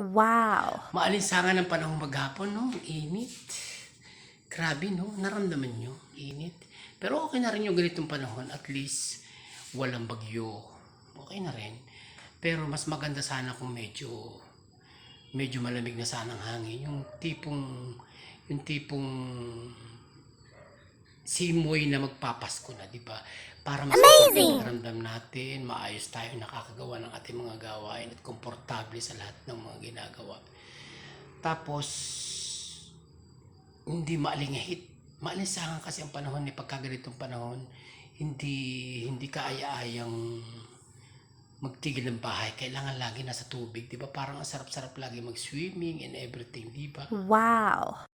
Wow. Maalinsangan ng panahong maghapon, no? Init. Grabe, no? Naramdaman nyo, init. Pero okay na rin yung ganitong panahon. At least, walang bagyo. Okay na rin. Pero mas maganda sana kung medyo medyo malamig na sana ang hangin. Yung tipong yung tipong simoy na magpapasko na, di ba? Para mas ramdam natin, maayos tayo nakakagawa ng ating mga gawain at komportable sa lahat ng mga ginagawa. Tapos, hindi maalingahit. Maalinsangan kasi ang panahon ni pagkaganitong panahon, hindi hindi kaaya-ayang magtigil ng bahay. Kailangan lagi nasa tubig, di ba? Parang ang sarap-sarap lagi mag-swimming and everything, di ba? Wow.